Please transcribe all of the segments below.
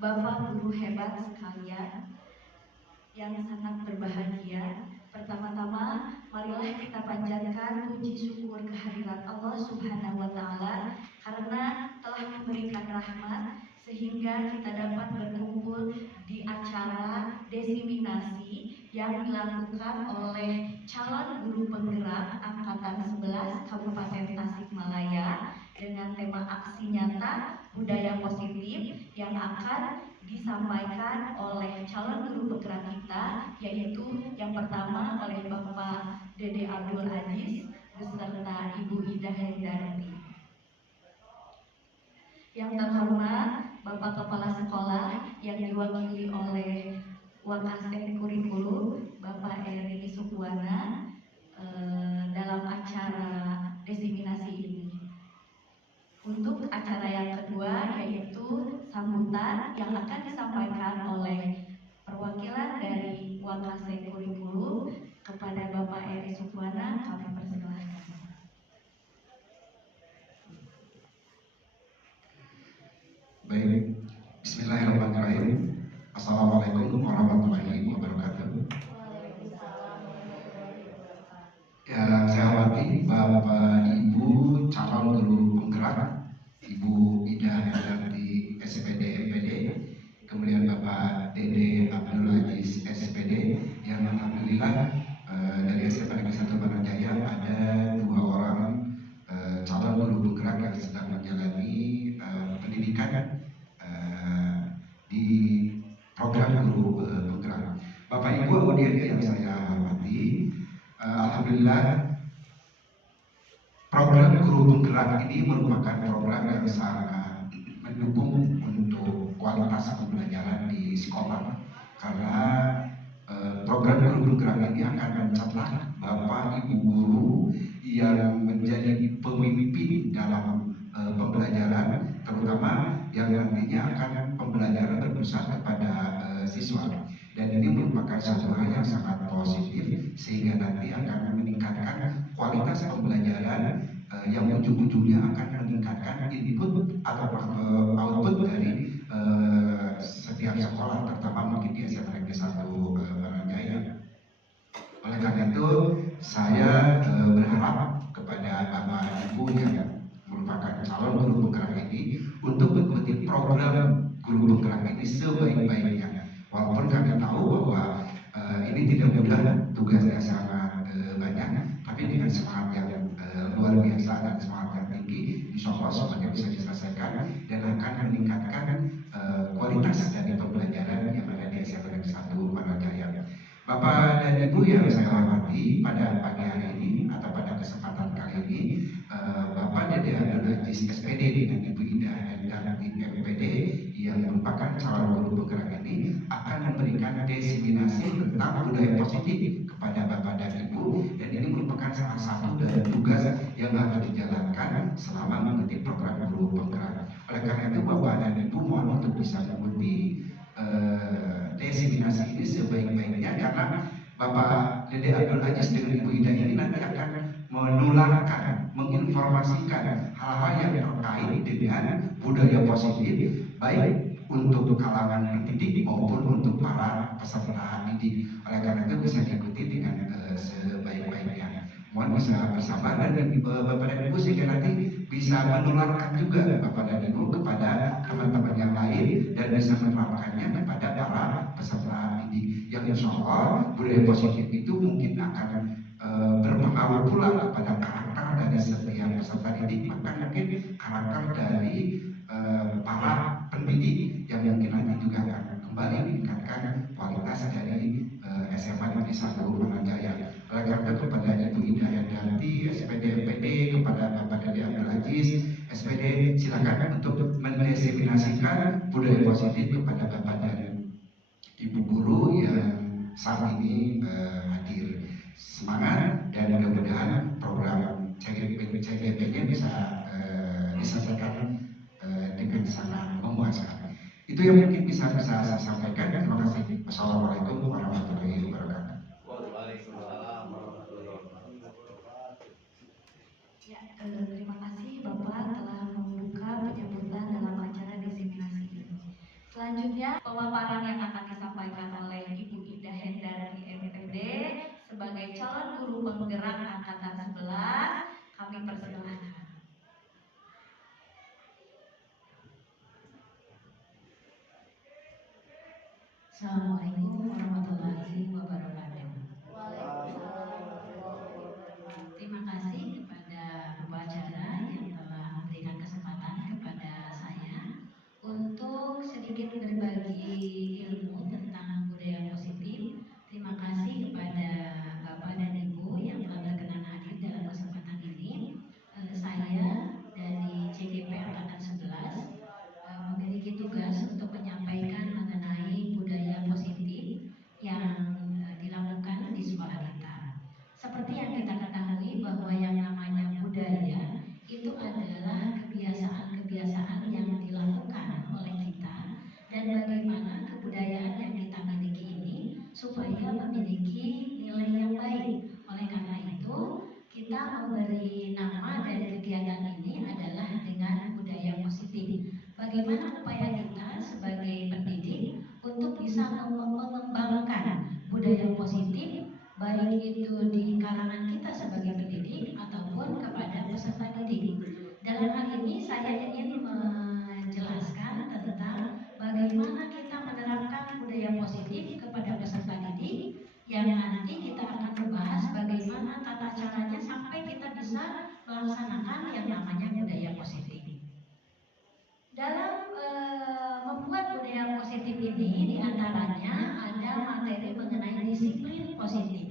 Bapak guru hebat sekalian yang sangat berbahagia. Pertama-tama, marilah kita panjatkan puji syukur kehadirat Allah Subhanahu wa Ta'ala karena telah memberikan rahmat sehingga kita dapat berkumpul di acara desiminasi yang dilakukan oleh calon guru penggerak angkatan 11 Kabupaten Tasikmalaya dengan tema aksi nyata budaya positif yang akan disampaikan oleh calon guru penggerak kita, yaitu yang pertama oleh Bapak Dede Abdul Aziz beserta Ibu Ida Hendarti. Yang terhormat Bapak Kepala Sekolah yang diwakili oleh Wakasek Kurikulum Bapak Eri Sukuana dalam acara desiminasi ini. Untuk acara yang kedua yaitu sambutan yang akan disampaikan oleh perwakilan dari Wakasek Kurikulum kepada Bapak Eri Sukuana, kami persilahkan. Baik, Bismillahirrahmanirrahim. Assalamualaikum warahmatullahi wabarakatuh. Yang saya hormati Bapak Ibu calon guru penggerak, Ibu Ida Hendarti SPD MPD, kemudian Bapak Dede Abdul Aziz SPD, yang alhamdulillah dari SMA Negeri 1 Banjarjaya ada 2 orang calon guru penggerak yang sedang menjalani pendidikan di program guru penggerak. Bapak Ibu kemudian yang saya hormati, alhamdulillah program guru penggerak ini merupakan program yang sangat mendukung untuk kualitas pembelajaran di sekolah, karena program guru penggerak ini akan mencetak Bapak Ibu guru yang menjadi pemimpin dalam pembelajaran, terutama yang nantinya akan pembelajaran berpusat kepada siswa. Dan ini merupakan satu hal yang sangat positif sehingga nanti akan meningkatkan kualitas pembelajaran yang ujung-ujungnya akan meningkatkan input atau output dari setiap sekolah, terutama mungkin di SMA Negeri 1 Banjarjaya. Oleh karena itu, saya berharap kepada Bapak Ibu yang merupakan calon guru penggerak ini untuk mengikuti program guru penggerak ini sebaik-baiknya. Walaupun kami tahu bahwa ini tidak mudah, tugasnya sangat banyak, tapi dengan semangat yang luar biasa dan semangat yang tinggi, insya Allah semuanya bisa diselesaikan dan akan meningkatkan kualitas dari pembelajaran yang ada di SMA Negeri 1 Banjarjaya. Bapak dan Ibu yang saya hormati, pada pagi hari ini atau pada kesempatan kali ini, Bapak Dede Abdul Aziz SPD dengan Ibu Ida Hendarti MPD yang merupakan calon guru penggerak ini akan memberikan desiminasi tentang budaya positif kepada Bapak dan Ibu, dan ini merupakan salah satu dari tugas yang harus dijalankan selama mengikuti program guru penggerak. Oleh karena itu, Bapak dan Ibu mohon untuk bisa mengikuti desiminasi ini sebaik-baiknya, karena Bapak Dede Abdul Aziz dengan Ibu Ida ini nanti akan menularkan, menginformasikan hal-hal yang terkait dengan budaya positif, baik untuk kalangan pendidik maupun untuk para peserta didik. Oleh karena itu bisa diikuti dengan sebaik-baiknya. Mohon bisa bersabar dan Bapak dan Ibu sehingga nanti bisa menularkan juga Bapak dan Ibu kepada teman-teman yang lain dan bisa menerapkannya kepada para peserta didik, yang insya Allah budaya positif itu mungkin akan berpengaruh pula kepada karakter dari setiap peserta didik, bahkan mungkin karakter dari para pendidik yang mungkin nanti juga akan kembali meningkatkan kualitas dari SMA Negeri 1 Banjarjaya. Oleh karena itu, kepada Ibu Ida Hendarti SPD MPD, kepada Bapak Dede Abdul Aziz SPD, silakan untuk mendesiminasikan budaya positif kepada Bapak dan Ibu guru yang saat ini hadir. Semangat dan mudah-mudahan program CGP-nya bisa diselesaikan dengan sangat memuaskan. Itu yang mungkin bisa saya sampaikan. Terima kasih. Wassalamualaikum warahmatullahi wabarakatuh. Waalaikumsalam warahmatullahi wabarakatuh. Ya, terima kasih Bapak telah membuka penyambutan dalam acara desiminasi ini. Selanjutnya Selanjutnya pemaparan yang akan disampaikan oleh Ibu Indah Hendari MPD sebagai calon guru penggerak angkatan 11. Kami persilahkan. Assalamualaikum warahmatullahi wabarakatuh. Terima kasih kepada pembicara yang telah memberikan kesempatan kepada saya untuk sedikit berbagi ilmu tentang budaya positif. Terima kasih kepada Bapak dan Ibu yang telah berkenan hadir dalam kesempatan ini. Saya dari CGP Angkatan 11 memiliki tugas untuk menyampaikan mengenai budaya positif yang dilakukan di sekolah kita. Seperti yang kita ketahui bahwa yang namanya budaya itu adalah kebiasaan-kebiasaan yang dilakukan oleh kita dan bagaimana kebudayaan yang kita miliki ini supaya memiliki nilai yang baik. Oleh karena itu, kita memberi nama dari kegiatan ini adalah dengan budaya positif. Bagaimana upaya kita sebagai pendidik untuk bisa mengembangkan budaya positif, baik itu di kalangan kita sebagai pendidik ataupun kepada peserta didik. Dalam hal ini saya ingin menjelaskan tentang bagaimana kita menerapkan budaya positif kepada peserta didik, yang nanti kita akan membahas bagaimana tata caranya sampai kita bisa melaksanakan yang namanya budaya positif. Dalam membuat budaya positif ini diantaranya ada materi mengenai disiplin positif.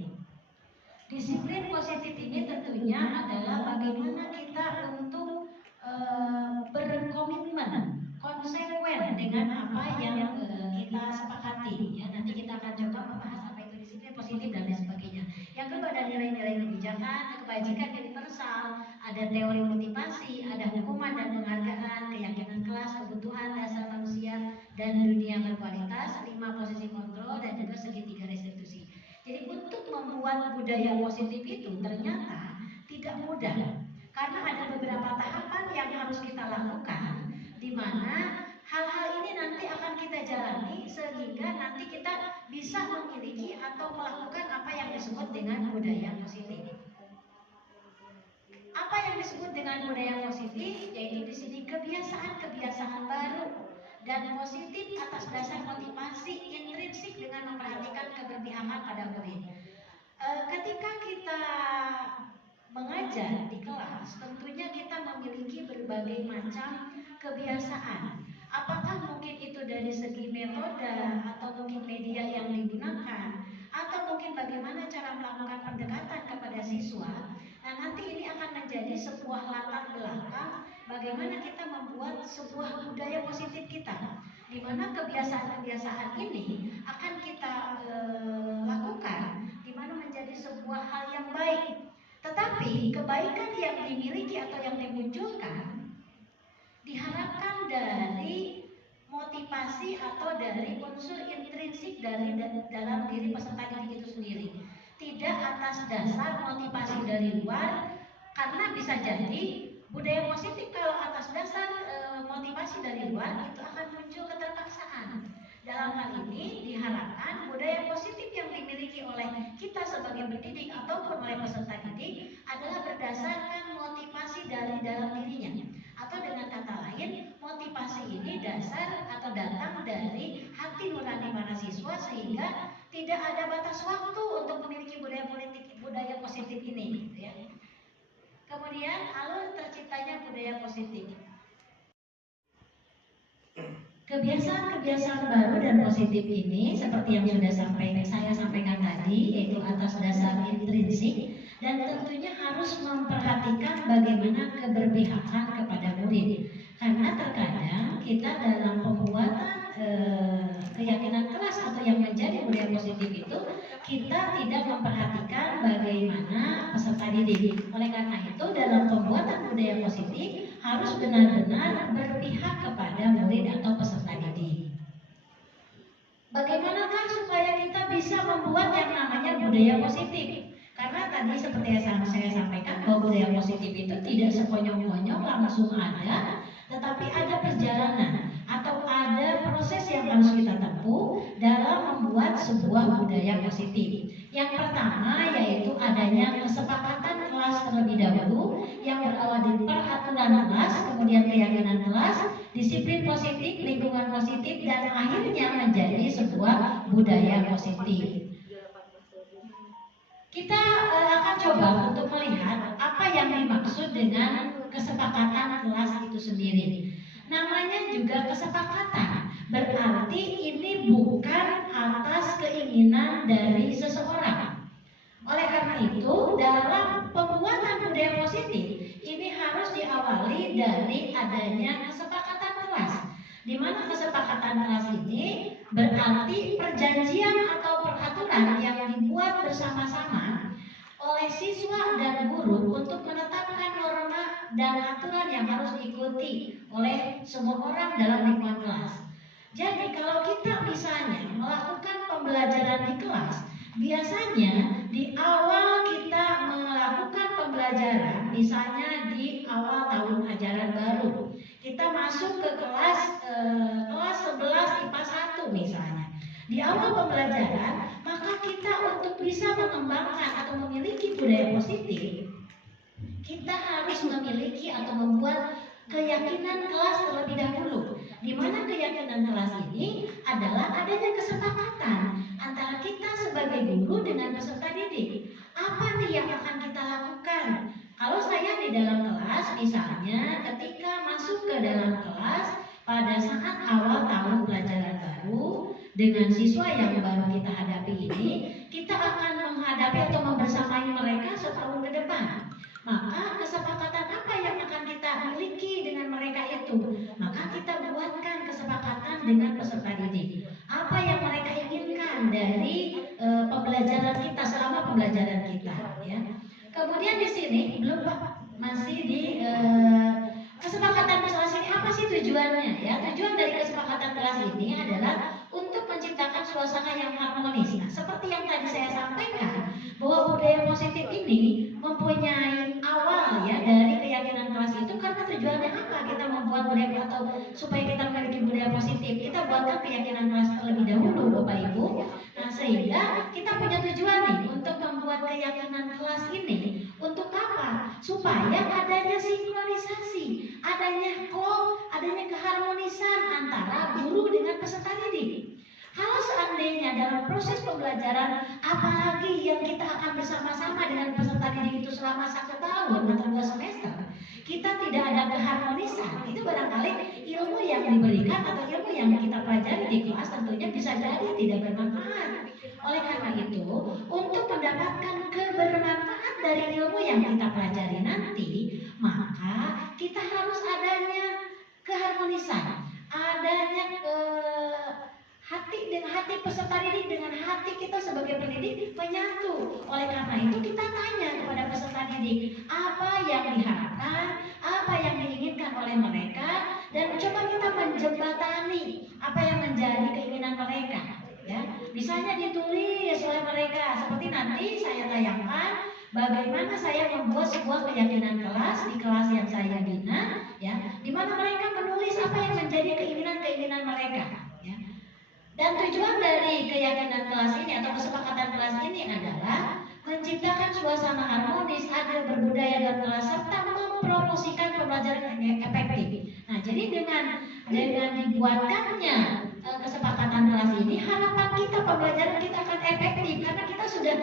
Disiplin positif ini tentunya adalah bagaimana kita untuk berkomitmen, konsekuen dengan apa yang kita sepakati. Ya, nanti kita akan coba membahas apa itu disiplin positif dan lain sebagainya. Yang kedua ada nilai-nilai kebijakan, kebajikan universal, ada teori motivasi, ada hukuman dan penghargaan, keyakinan kelas, kebutuhan dasar manusia dan dunia berkualitas, 5 posisi kontrol dan juga segitiga restitusi. Jadi untuk membuat budaya positif itu ternyata tidak mudah karena ada beberapa tahapan yang harus kita lakukan, di mana hal-hal ini nanti akan kita jalani sehingga nanti kita bisa memiliki atau melakukan apa yang disebut dengan budaya positif. Apa yang disebut dengan budaya positif? Yaitu di sini kebiasaan-kebiasaan baru dan positif atas dasar motivasi intrinsik dengan memperhatikan keberpihakan pada murid. Ketika kita mengajar di kelas, tentunya kita memiliki berbagai macam kebiasaan. Apakah mungkin itu dari segi metode atau mungkin media yang digunakan, atau mungkin bagaimana cara melakukan pendekatan kepada siswa. Nah, nanti ini akan menjadi sebuah latar belakang bagaimana kita membuat sebuah budaya positif kita, di mana kebiasaan-kebiasaan ini akan kita lakukan, di mana menjadi sebuah hal yang baik. Tetapi kebaikan yang dimiliki atau yang dimunculkan diharapkan dari motivasi atau dari unsur intrinsik dari dalam diri peserta didik itu sendiri, tidak atas dasar motivasi dari luar. Karena bisa jadi budaya positif kalau atas dasar motivasi dari luar itu akan muncul keterpaksaan. Dalam hal ini diharapkan budaya positif yang dimiliki oleh kita sebagai pendidik ataupun oleh peserta didik adalah berdasarkan motivasi dari dalam dirinya. Atau dengan kata lain, motivasi ini dasar atau datang dari hati nurani para siswa sehingga tidak ada batas waktu untuk memiliki budaya positif ini, gitu ya. Kemudian alur terciptanya budaya positif. Kebiasaan-kebiasaan baru dan positif ini seperti yang sudah saya sampaikan tadi, yaitu atas dasar intrinsik dan tentunya harus memperhatikan bagaimana keberpihakan kepada murid. Karena terkadang kita dalam pembuatan keyakinan kelas atau yang menjadi budaya positif itu kita tidak memperhatikan bagaimana peserta didik. Oleh karena itu dalam pembuatan budaya positif harus benar-benar berpihak kepada murid atau peserta didik. Bagaimanakah supaya kita bisa membuat yang namanya budaya positif? Karena tadi seperti yang saya sampaikan bahwa budaya positif itu tidak sekonyong-konyong langsung ada, tetapi ada perjalanan atau ada proses yang harus kita budaya positif. Yang pertama yaitu adanya kesepakatan kelas terlebih dahulu yang berawal dari peraturan kelas, kemudian keyakinan kelas, disiplin positif, lingkungan positif, dan akhirnya menjadi sebuah budaya positif. Kita akan coba untuk melihat apa yang dimaksud dengan kesepakatan kelas itu sendiri. Namanya juga kesepakatan, berarti ini bukan atas keinginan dari seseorang. Oleh karena itu, dalam pembuatan budaya positif, ini harus diawali dari adanya kesepakatan kelas. Di mana kesepakatan kelas ini berarti perjanjian atau peraturan yang dibuat bersama-sama oleh siswa dan guru untuk menetapkan norma dan aturan yang harus diikuti oleh semua orang dalam lingkungan kelas. Jadi kalau kita misalnya melakukan pembelajaran di kelas, biasanya di awal kita melakukan pembelajaran, misalnya di awal tahun ajaran baru, kita masuk ke kelas 11 IPA 1 misalnya. Di awal pembelajaran, maka kita untuk bisa mengembangkan atau memiliki budaya positif, kita harus memiliki atau membuat keyakinan kelas terlebih dahulu. Di mana keyakinan kelas ini adalah adanya kesepakatan antara kita sebagai guru dengan peserta didik. Apa nih yang akan kita lakukan? Kalau saya di dalam kelas, misalnya ketika masuk ke dalam kelas pada saat awal tahun pelajaran baru dengan siswa yang baru kita hadapi ini, kita akan menghadapi atau membersamai mereka setahun ke depan. Maka kesepakatan apa yang akan kita miliki dengan mereka itu? Maka kita buatkan kesepakatan dengan peserta didik. Apa yang mereka inginkan dari pembelajaran kita selama pembelajaran kita, ya. Kemudian di sini belum Pak, masih di kesepakatan kelas ini apa sih tujuannya? Ya, tujuan dari kesepakatan kelas ini adalah untuk menciptakan suasana yang harmonis. Nah, seperti yang tadi saya sampaikan, bahwa budaya positif ini mempunyai awal ya dari keyakinan kelas itu, karena tujuannya apa? Kita membuat budaya atau supaya kita memiliki budaya positif, kita buatkan keyakinan kelas terlebih dahulu, Bapak Ibu. Nah, sehingga kita punya tujuan nih untuk membuat keyakinan kelas ini untuk apa? Supaya adanya sinkronisasi, adanya klop, adanya keharmonisan antara guru dengan peserta didik. Kalau seandainya dalam proses pembelajaran, apalagi yang kita akan bersama-sama dengan peserta didik itu selama 1 tahun atau 2 semester, kita tidak ada keharmonisan, itu barangkali ilmu yang diberikan atau ilmu yang kita pelajari di kelas tentunya bisa jadi tidak bermanfaat. Oleh karena itu, untuk mendapatkan kebermanfaat dari ilmu yang kita pelajari nanti, maka kita harus adanya keharmonisan, adanya hati peserta didik dengan hati kita sebagai pendidik menyatu. Oleh karena itu kita tanya kepada peserta didik apa yang diharapkan, apa yang diinginkan oleh mereka, dan coba kita menjembatani apa yang menjadi keinginan mereka. Ya, misalnya ditulis oleh mereka, seperti nanti saya tayangkan bagaimana saya membuat sebuah keyakinan kelas di kelas yang saya bina, ya, di mana mereka menulis apa yang menjadi keinginan mereka. Ya. Dan tujuan dari keyakinan kelas ini atau kesepakatan kelas ini adalah menciptakan suasana harmonis, adil, berbudaya dalam kelas serta mempromosikan pembelajaran yang efektif. Nah, jadi dengan dibuatkannya kesepakatan kelas ini, harapan kita pembelajaran kita akan efektif karena kita sudah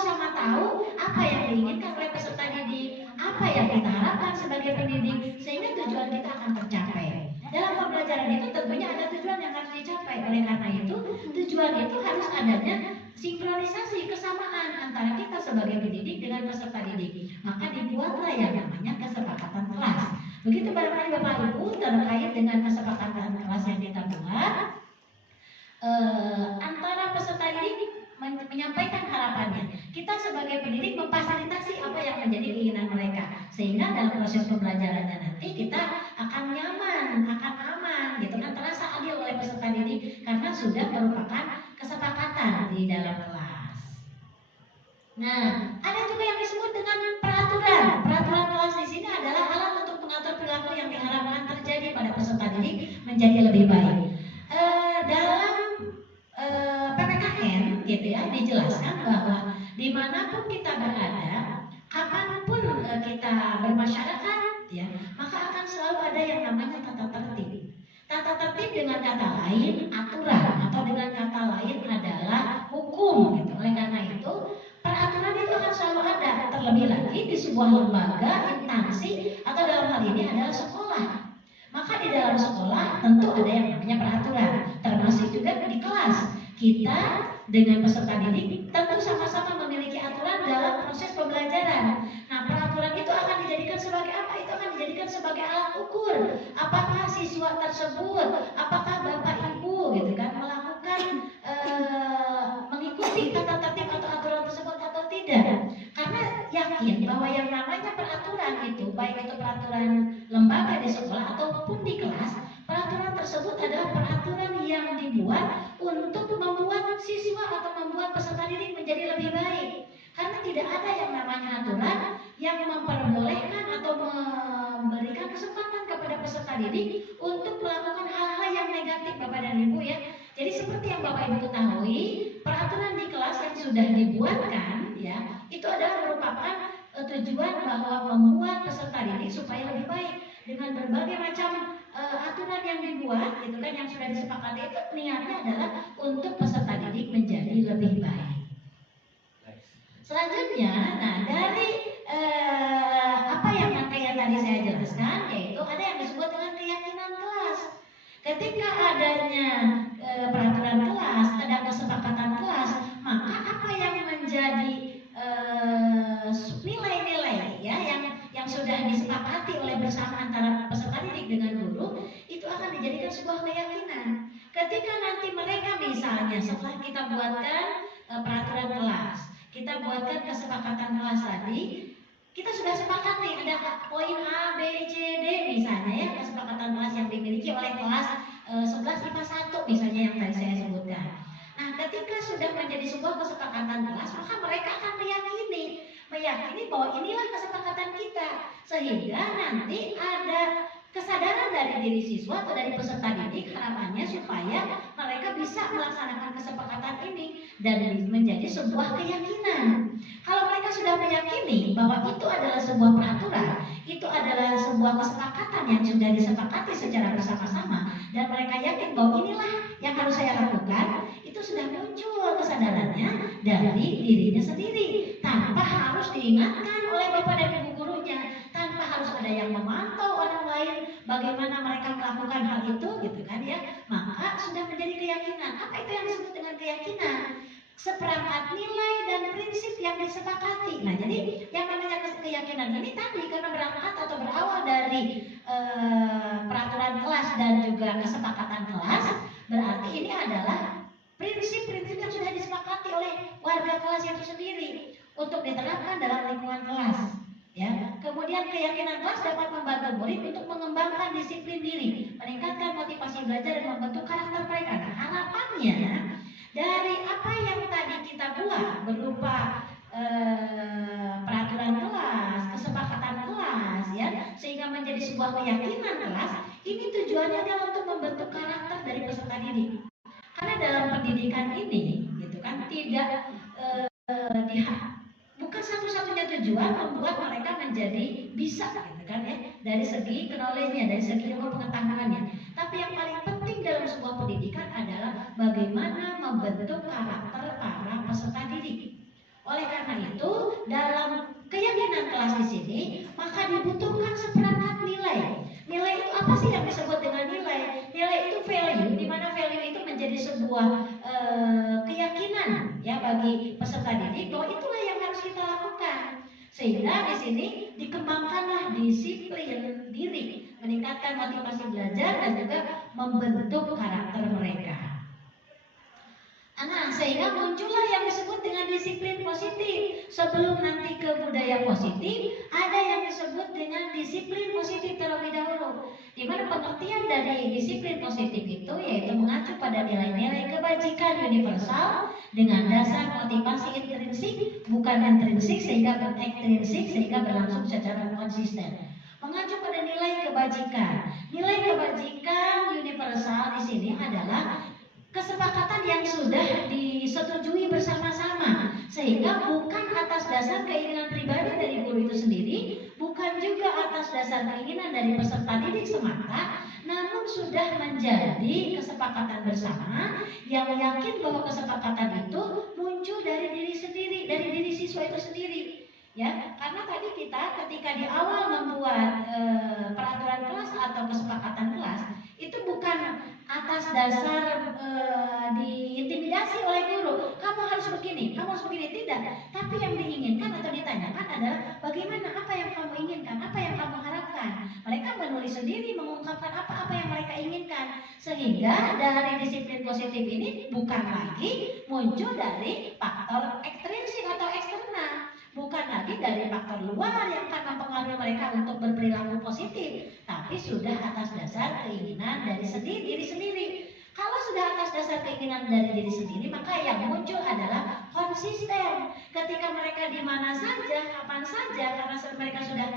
sama tahu apa yang diinginkan oleh peserta didik, apa yang kita harapkan sebagai pendidik, sehingga tujuan kita akan tercapai. Dalam pembelajaran itu tentunya ada tujuan yang harus dicapai. Oleh karena itu, tujuan itu harus adanya sinkronisasi, kesamaan antara kita sebagai pendidik dengan peserta didik. Maka dibuatlah yang namanya kesepakatan kelas. Begitu barangkali Bapak Ibu terkait dengan kesepakatan kelas yang kita buat, antara peserta didik menyampaikan harapannya. Kita sebagai pendidik memfasilitasi apa yang menjadi keinginan mereka, sehingga dalam proses pembelajarannya nanti kita akan nyaman, akan aman, gitu kan, terasa adil oleh peserta didik karena sudah merupakan kesepakatan di dalam kelas. Nah, ada juga yang disebut dengan peraturan. Peraturan kelas di sini adalah alat untuk mengatur perilaku yang diharapkan terjadi pada peserta didik menjadi lebih baik. Dalam PPKN gitu ya, di dijelaskan bahwa dimanapun kita berada, kapanpun kita bermasyarakat, ya, maka akan selalu ada yang namanya tata tertib. Tata tertib dengan kata lain aturan, atau dengan kata lain adalah hukum, gitu. Oleh karena itu peraturan itu akan selalu ada, terlebih lagi di sebuah lembaga, instansi, atau dalam hal ini adalah sekolah. Maka di dalam sekolah tentu ada yang namanya peraturan, termasuk juga di kelas. Kita dengan peserta didik tentu sama-sama memiliki aturan dalam proses pembelajaran. Nah, peraturan itu akan dijadikan sebagai apa? Itu akan dijadikan sebagai alat ukur. Apakah siswa tersebut, apakah Bapak Ibu gitu kan melakukan mengikuti tata tertib atau aturan tersebut atau tidak? Karena yakin bahwa yang namanya peraturan itu, baik itu peraturan lembaga di sekolah ataupun di kelas, peraturan tersebut adalah peraturan yang dibuat untuk membuat siswa atau membuat peserta didik menjadi lebih baik. Karena tidak ada yang namanya aturan yang memperbolehkan atau memberikan kesempatan kepada peserta didik untuk melakukan hal-hal yang negatif, Bapak dan Ibu, ya. Jadi seperti yang Bapak Ibu ketahui, peraturan di kelas yang sudah dibuatkan, ya, itu adalah merupakan tujuan bahwa membuat peserta didik supaya lebih baik dengan berbagai macam aturan yang dibuat, gitu kan, yang sudah disepakati. Itu niatnya adalah untuk peserta didik menjadi lebih baik. Selanjutnya, nah dari apa yang tadi saya jelaskan, yaitu ada yang disebut dengan keyakinan kelas. Ketika adanya peraturan kelas, ada kesepakatan kelas, maka apa yang menjadi nilai-nilai, ya, yang sudah disepakati oleh bersama antara peserta didik dengan guru, itu akan dijadikan sebuah keyakinan. Ketika nanti mereka misalnya setelah kita buatkan peraturan kelas, kita buatkan kesepakatan kelas tadi, kita sudah sepakat nih ada poin A, B, C, D misalnya, ya, kesepakatan kelas yang dimiliki oleh kelas 11 IPA 1 misalnya yang tadi saya sebutkan. Nah, ketika sudah menjadi sebuah kesepakatan kelas, maka mereka akan meyakini bahwa inilah kesepakatan kita, sehingga nanti ada kesadaran dari diri siswa atau dari peserta didik, harapannya supaya mereka bisa melaksanakan kesepakatan ini dan menjadi sebuah keyakinan. Kalau mereka sudah meyakini bahwa itu adalah sebuah peraturan, itu adalah sebuah kesepakatan yang sudah disepakati secara bersama-sama, dan mereka yakin bahwa inilah yang harus saya lakukan, itu sudah muncul kesadarannya dari dirinya sendiri, tanpa harus diingatkan oleh bapak dan ibu gurunya, tanpa harus ada yang memantau orang lain bagaimana mereka melakukan hal itu, gitu kan, ya. Maka sudah menjadi keyakinan. Apa itu yang disebut dengan keyakinan? Seperangkat nilai dan prinsip yang disepakati. Nah, jadi yang namanya keyakinan ini tadi karena berangkat atau berawal dari peraturan kelas dan juga kesepakatan kelas, berarti ini adalah prinsip-prinsip yang sudah disepakati oleh warga kelas itu sendiri untuk diterapkan dalam lingkungan kelas. Ya, kemudian keyakinan kelas dapat membantu murid untuk mengembangkan disiplin diri, meningkatkan motivasi belajar dan membentuk karakter mereka. Nah, harapannya dari apa yang tadi kita buat berupa peraturan kelas, kesepakatan kelas, ya, sehingga menjadi sebuah keyakinan kelas, ini tujuannya adalah untuk membentuk karakter dari peserta didik. Karena dalam pendidikan ini, gitu kan, tidak bukan satu-satunya tujuan membuat mereka menjadi bisa, gitu kan, ya, dari segi knowledge-nya, dari segi ilmu pengetahuannya. Tapi yang paling penting dalam sebuah pendidikan adalah bagaimana membentuk karakter para peserta didik. Oleh karena itu, dalam keyakinan kelas di sini, maka dibutuhkan seperangkat nilai. Nilai itu apa sih yang disebut dengan nilai? Nilai itu value, di mana value itu menjadi sebuah keyakinan, ya, bagi peserta didik bahwa itulah yang harus kita lakukan. Sehingga di sini dikembangkanlah disiplin diri, meningkatkan motivasi belajar dan juga membentuk karakter mereka. Nah, sehingga muncullah yang disebut dengan disiplin positif. Sebelum nanti ke budaya positif, ada yang disebut dengan disiplin positif terlebih dahulu. Di mana pengertian dari disiplin positif itu yaitu mengacu pada nilai-nilai kebajikan universal dengan dasar motivasi intrinsik bukan intrinsik sehingga ekstrinsik sehingga berlangsung secara konsisten. Mengacu pada nilai kebajikan. Nilai kebajikan universal di sini adalah kesepakatan yang sudah disetujui bersama-sama, Sehingga bukan atas dasar keinginan pribadi dari guru itu sendiri, bukan juga atas dasar keinginan dari peserta didik semata, namun sudah menjadi kesepakatan bersama yang yakin bahwa kesepakatan itu muncul dari diri sendiri, dari diri siswa itu sendiri. Ya, karena tadi kita ketika di awal membuat peraturan kelas atau kesepakatan kelas itu bukan atas dasar diintimidasi oleh guru, kamu harus begini, kamu harus begini, tidak. Tapi yang diinginkan atau ditanyakan adalah bagaimana, apa yang kamu inginkan, apa yang kamu harapkan. Mereka menulis sendiri, mengungkapkan apa-apa yang mereka inginkan, sehingga dari disiplin positif ini bukan lagi muncul dari faktor ekstrinsik atau eksternal, bukan lagi dari faktor luar yang akan mempengaruhi mereka untuk berperilaku positif, tapi sudah atas dasar keinginan dari diri sendiri. Kalau sudah atas dasar keinginan dari diri sendiri, maka yang muncul adalah konsisten. Ketika mereka di mana saja, kapan saja, karena mereka sudah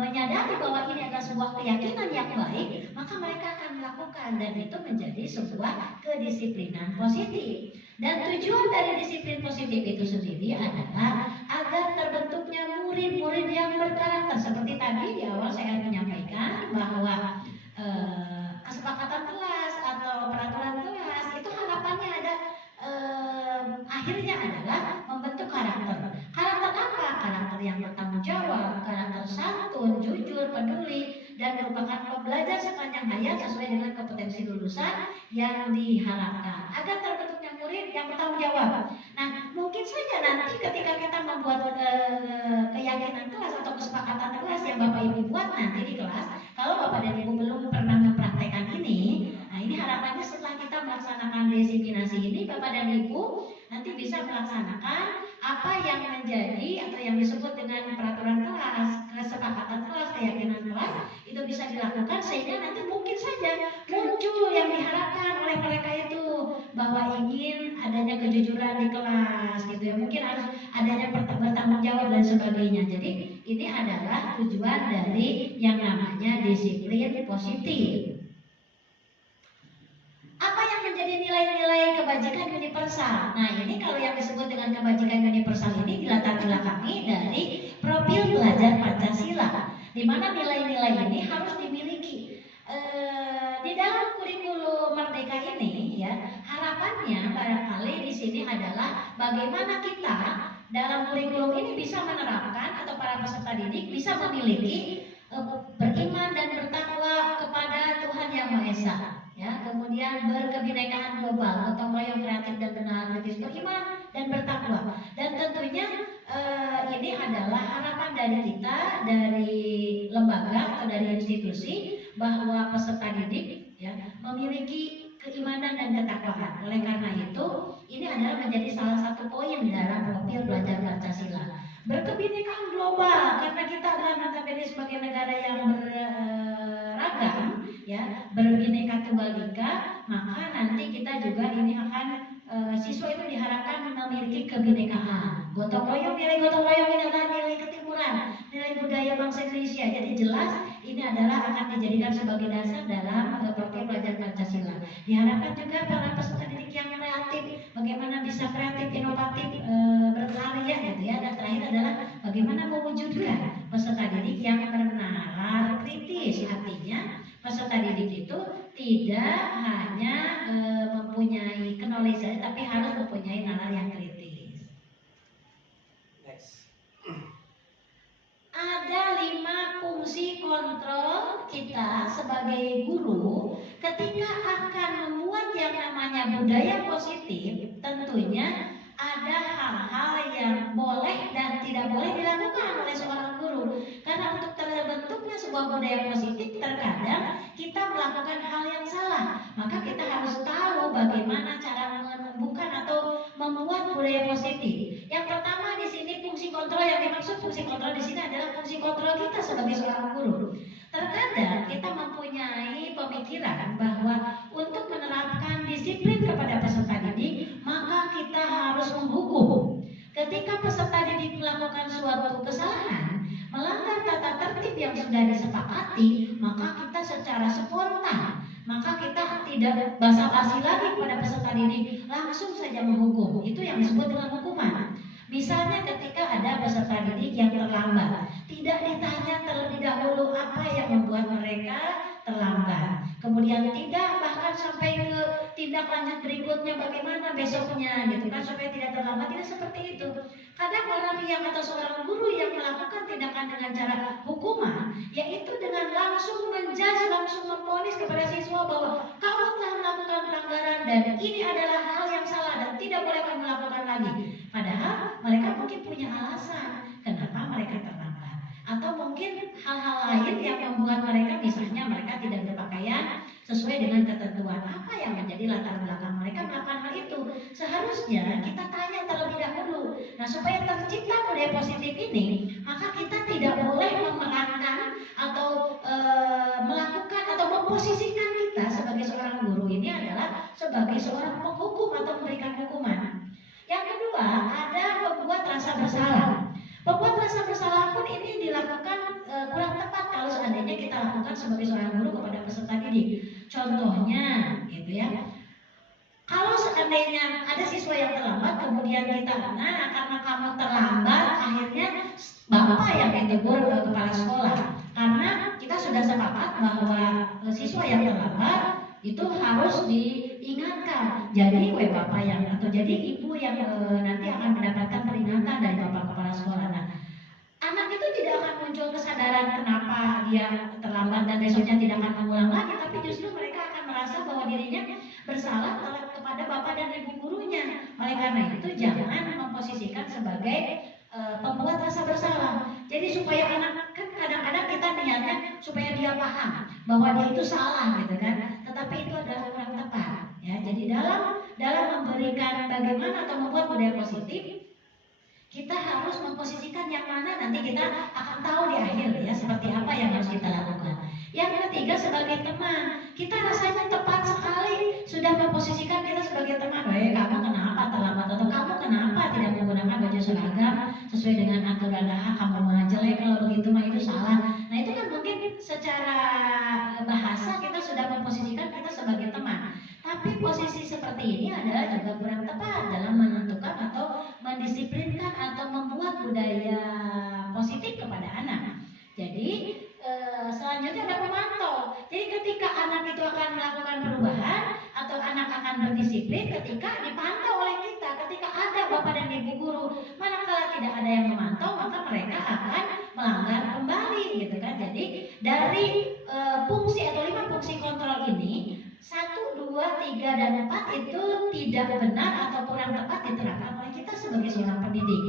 menyadari bahwa ini adalah sebuah keyakinan yang baik, maka mereka akan melakukan, dan itu menjadi sebuah kedisiplinan positif. Dan tujuan dari disiplin positif itu sendiri adalah agar terbentuknya murid-murid yang berkarakter. Seperti tadi di awal saya menyampaikan bahwa kesepakatan kelas atau peraturan kelas itu harapannya ada akhirnya adalah membentuk karakter. Karakter apa? Karakter yang bertanggung jawab, karakter santun, jujur, peduli, dan merupakan pembelajar sepanjang hayat sesuai dengan kompetensi lulusan yang diharapkan. Agar terbentuknya murid yang bertanggung jawab. Nah, mungkin saja nanti ketika kita membuat keyakinan kelas atau kesepakatan kelas yang Bapak Ibu buat nanti di kelas, kalau Bapak dan Ibu belum pernah mempraktekkan ini, nah ini harapannya setelah kita melaksanakan disiplinasi ini, Bapak dan Ibu nanti bisa melaksanakan apa yang menjadi atau yang disebut dengan peraturan kelas, kesepakatan kelas, keyakinan kelas, itu bisa dilakukan sehingga nanti mungkin saja muncul yang diharapkan oleh mereka itu, bahwa ingin adanya kejujuran di kelas gitu ya, mungkin harus adanya bertanggung jawab dan sebagainya. Jadi ini adalah tujuan dari yang namanya disiplin positif. Apa yang menjadi nilai-nilai kebajikan universal? Nah, ini kalau yang disebut dengan kebajikan universal ini dilatar belakangi dari profil belajar Pancasila, di mana nilai-nilai ini harus dimiliki. Di dalam kurikulum Merdeka ini ya, harapannya barangkali di sini adalah bagaimana kita dalam kurikulum ini bisa menerapkan atau para peserta didik bisa memiliki beriman dan bertakwa kepada Tuhan Yang Maha Esa. Ya, kemudian berkebinekaan global, gotong royong, kreatif dan benar, kritis, beriman dan bertakwa. Dan tentunya ini adalah harapan dari kita, dari lembaga atau dari institusi, bahwa peserta didik ya memiliki keimanan dan ketakwaan. Oleh karena itu, ini adalah menjadi salah satu poin dalam profil belajar Pancasila. Berkebinekaan global, karena kita adalah notabene sebagai negara yang beragam, ya, berbineka tunggal ika, maka nanti kita juga ini akan siswa itu diharapkan memiliki kebinekaan. Gotong royong, nilai gotong royong ini adalah nilai ketimuran, nilai budaya bangsa Indonesia. Jadi jelas ini adalah akan dijadikan sebagai dasar dalam profil belajar Pancasila. Diharapkan juga para peserta didik yang kreatif, bagaimana bisa kreatif, inovatif, berkarya gitu ya. Dan terakhir adalah bagaimana mewujudkan peserta didik yang bernalar kritis. Artinya peserta didik itu tidak hanya mempunyai knowledge saja, tapi harus mempunyai nalar yang kritis. Next. Ada 5 fungsi kontrol kita sebagai guru ketika akan membuat yang namanya budaya positif. Tentunya ada hal-hal yang boleh dan tidak boleh dilakukan oleh seorang guru. Karena untuk terbentuknya sebuah budaya positif, terkadang kita melakukan hal yang salah. Maka kita harus tahu bagaimana cara menumbuhkan atau membuat budaya positif. Yang pertama di sini fungsi kontrol, yang dimaksud fungsi kontrol di sini adalah fungsi kontrol kita sebagai seorang guru. Terkadang kita mempunyai pemikiran bahwa untuk menerapkan disiplin kepada peserta didik, maka kita harus menghukum. Ketika peserta didik melakukan suatu kesalahan, melanggar tata tertib yang sudah disepakati, maka kita secara spontan, maka kita tidak basa-basi lagi kepada peserta didik, langsung saja menghukum. Itu yang disebut dengan hukuman. Misalnya ketika ada peserta didik yang terlambat, tidak ditanya terlebih dahulu apa yang membuat mereka terlambat. Kemudian tidak bahkan sampai ke tindak lanjut berikutnya bagaimana besoknya gitu kan supaya tidak terlambat, tidak seperti itu. Kadang orang yang atau seorang guru yang melakukan tindakan dengan cara hukuman, yaitu dengan langsung menjudge, langsung memvonis kepada siswa bahwa kamu telah melakukan pelanggaran dan ini adalah hal yang salah dan tidak boleh kamu lakukan lagi. Padahal mereka mungkin punya alasan kenapa mereka terlambat, atau mungkin hal-hal lain yang membuat mereka, misalnya mereka tidak berpakaian sesuai dengan ketentuan. Apa yang menjadi latar belakang mereka melakukan hal itu? Seharusnya kita tanya terlebih dahulu. Nah, supaya tercipta budaya positif ini, maka kita tidak boleh memerankan atau melakukan atau memposisikan kita sebagai seorang guru ini adalah sebagai seorang penghukum atau memberikan hukuman. Yang kedua, ada membuat rasa bersalah. Membuat rasa bersalah pun ini dilakukan kurang tepat kalau seandainya kita lakukan sebagai seorang guru kepada peserta didik. Contohnya, gitu ya. Kalau seandainya ada siswa yang terlambat, kemudian kita, nah karena kamu terlambat, akhirnya bapak yang ditegur kepala sekolah. Karena kita sudah sepakat bahwa siswa yang terlambat itu harus diingatkan. Jadi bapak yang atau jadi ibu yang nanti akan mendapatkan peringatan dari bapak kepala sekolah. Nah, anak itu tidak akan muncul kesadaran kenapa dia terlambat dan besoknya tidak akan mengulang lagi, tapi justru mereka akan merasa bahwa dirinya bersalah kepada bapak dan ibu gurunya. Oleh karena itu jangan memposisikan sebagai pembuat rasa bersalah. Jadi supaya anak, kan kadang-kadang kita niatnya supaya dia paham bahwa dia itu salah gitu kan, tetapi itu adalah kurang tepat ya. Jadi dalam memberikan bagaimana atau membuat budaya positif, kita harus memposisikan yang mana nanti kita akan tahu di akhir ya seperti apa yang harus kita lakukan. Yang ketiga, sebagai teman, kita rasanya tepat sekali sudah memposisikan kita sebagai teman. Kamu kenapa terlambat, atau kamu kenapa tidak menggunakan baju seragam sesuai dengan aturan kamu mah jelek, kalau begitu mah itu salah. Nah itu kan mungkin secara bahasa kita sudah memposisikan kita sebagai teman. Tapi posisi seperti ini adalah juga kurang tepat dalam menentukan atau mendisiplinkan atau membuat budaya positif kepada anak. Jadi selanjutnya ada pemantau. Jadi ketika anak itu akan melakukan perubahan atau anak akan berdisiplin ketika dipantau oleh kita. Ketika ada bapak dan ibu guru, manakala tidak ada yang memantau, maka mereka akan melanggar kembali gitu kan. Jadi dari fungsi atau 5 fungsi kontrol ini, 1, 2, 3, dan 4 itu tidak benar atau kurang tepat diterapkan oleh kita sebagai seorang pendidik.